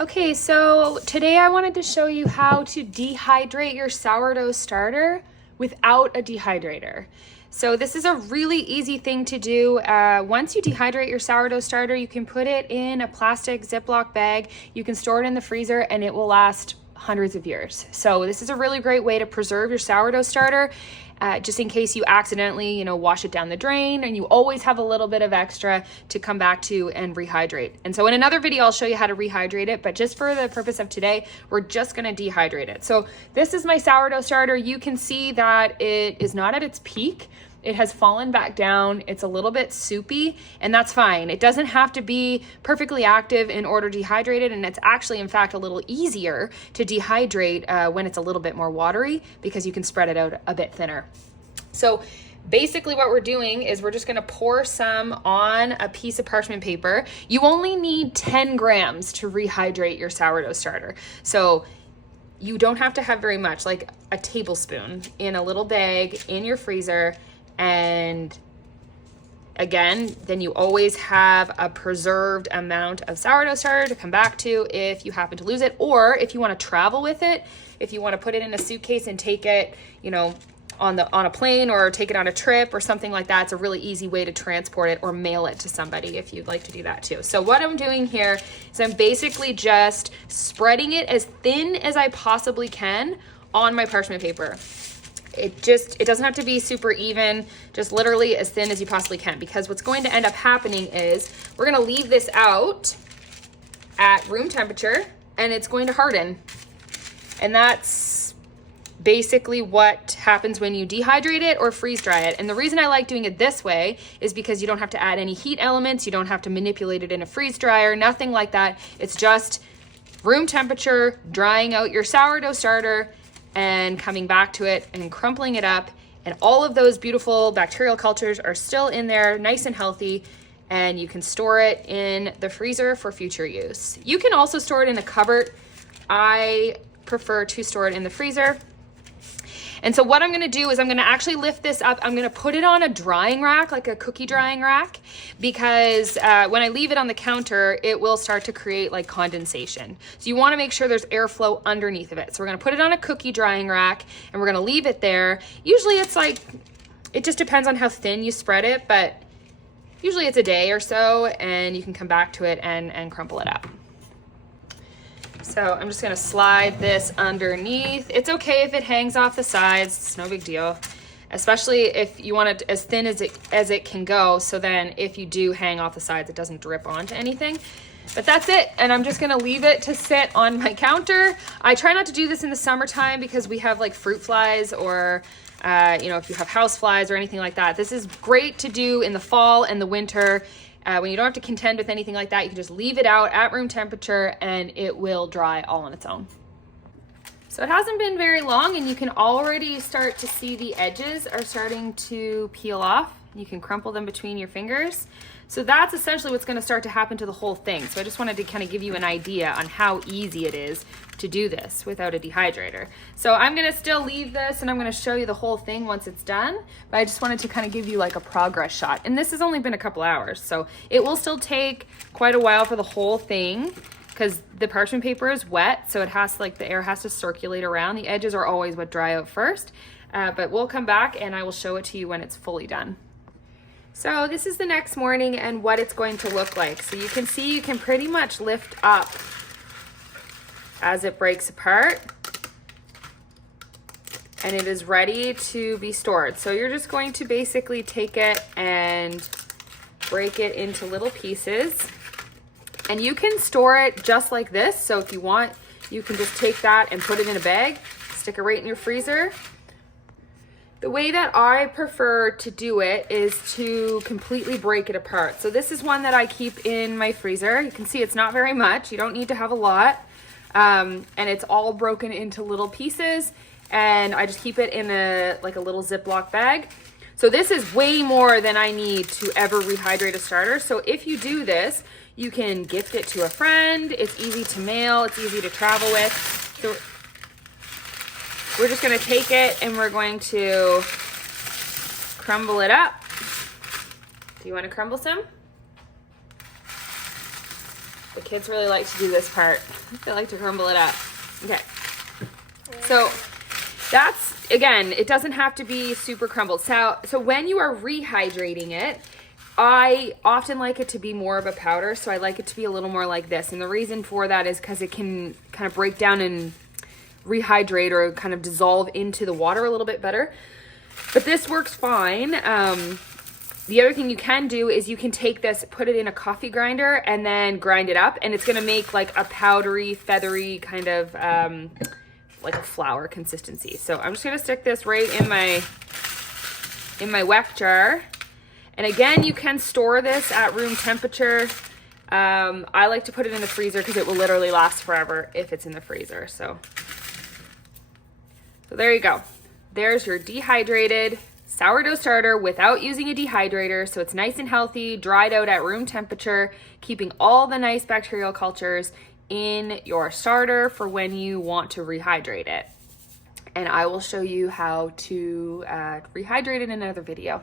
Okay, so today I wanted to show you how to dehydrate your sourdough starter without a dehydrator. So this is a really easy thing to do. Once you dehydrate your sourdough starter, you can put it in a plastic Ziploc bag. You can store it in the freezer and it will last hundreds of years. So this is a really great way to preserve your sourdough starter. Just in case you accidentally, wash it down the drain, and you always have a little bit of extra to come back to and rehydrate. And so in another video, I'll show you how to rehydrate it, but just for the purpose of today, we're just gonna dehydrate it. So this is my sourdough starter. You can see that it is not at its peak. It has fallen back down. It's a little bit soupy, and that's fine. It doesn't have to be perfectly active in order to dehydrate it, and it's actually, in fact, a little easier to dehydrate when it's a little bit more watery because you can spread it out a bit thinner. So basically what we're doing is we're just gonna pour some on a piece of parchment paper. You only need 10 grams to rehydrate your sourdough starter. So you don't have to have very much, like a tablespoon in a little bag in your freezer. And again, then you always have a preserved amount of sourdough starter to come back to if you happen to lose it, or if you want to travel with it, if you want to put it in a suitcase and take it, on a plane or take it on a trip or something like that. It's a really easy way to transport it or mail it to somebody if you'd like to do that too. So what I'm doing here is I'm basically just spreading it as thin as I possibly can on my parchment paper. It doesn't have to be super even, just literally as thin as you possibly can, because what's going to end up happening is we're going to leave this out at room temperature and it's going to harden. And that's basically what happens when you dehydrate it or freeze dry it. And the reason I like doing it this way is because you don't have to add any heat elements. You don't have to manipulate it in a freeze dryer, nothing like that. It's just room temperature, drying out your sourdough starter and coming back to it and crumpling it up, and all of those beautiful bacterial cultures are still in there, nice and healthy, and you can store it in the freezer for future use. You can also store it in a cupboard. I prefer to store it in the freezer. And so what I'm gonna do is I'm gonna actually lift this up. I'm gonna put it on a drying rack, like a cookie drying rack, because when I leave it on the counter, it will start to create like condensation. So you wanna make sure there's airflow underneath of it. So we're gonna put it on a cookie drying rack and we're gonna leave it there. Usually it's like, it just depends on how thin you spread it, but usually it's a day or so, and you can come back to it and crumple it up. So I'm just gonna slide this underneath. It's okay if it hangs off the sides, it's no big deal. Especially if you want it as thin as it can go, so then if you do hang off the sides, it doesn't drip onto anything. But that's it, and I'm just gonna leave it to sit on my counter. I try not to do this in the summertime because we have like fruit flies, or if you have house flies or anything like that. This is great to do in the fall and the winter. When you don't have to contend with anything like that, you can just leave it out at room temperature and it will dry all on its own. So it hasn't been very long and you can already start to see the edges are starting to peel off. You can crumple them between your fingers. So that's essentially what's going to start to happen to the whole thing. So I just wanted to kind of give you an idea on how easy it is to do this without a dehydrator. So I'm going to still leave this and I'm going to show you the whole thing once it's done. But I just wanted to kind of give you like a progress shot. And this has only been a couple hours, so it will still take quite a while for the whole thing, because the parchment paper is wet, so it has to, the air has to circulate around. The edges are always what dry out first, but we'll come back and I will show it to you when it's fully done. So this is the next morning and what it's going to look like. So you can see you can pretty much lift up as it breaks apart, and it is ready to be stored. So you're just going to basically take it and break it into little pieces, and you can store it just like this. So if you want, you can just take that and put it in a bag, stick it right in your freezer. The way that I prefer to do it is to completely break it apart. So this is one that I keep in my freezer. You can see it's not very much. You don't need to have a lot. And it's all broken into little pieces, and I just keep it in a little Ziploc bag. So this is way more than I need to ever rehydrate a starter. So if you do this, you can gift it to a friend. It's easy to mail. It's easy to travel with. So we're just going to take it and we're going to crumble it up. Do you want to crumble some? The kids really like to do this part. They like to crumble it up. Okay. So that's, again, it doesn't have to be super crumbled. So when you are rehydrating it, I often like it to be more of a powder, so I like it to be a little more like this. And the reason for that is because it can kind of break down and rehydrate or kind of dissolve into the water a little bit better. But this works fine. The other thing you can do is you can take this, put it in a coffee grinder, and then grind it up, and it's gonna make like a powdery, feathery kind of like a flour consistency. So I'm just gonna stick this right in my wek jar. And again, you can store this at room temperature. I like to put it in the freezer because it will literally last forever if it's in the freezer. So there you go. There's your dehydrated sourdough starter without using a dehydrator. So it's nice and healthy, dried out at room temperature, keeping all the nice bacterial cultures in your starter for when you want to rehydrate it. And I will show you how to rehydrate it in another video.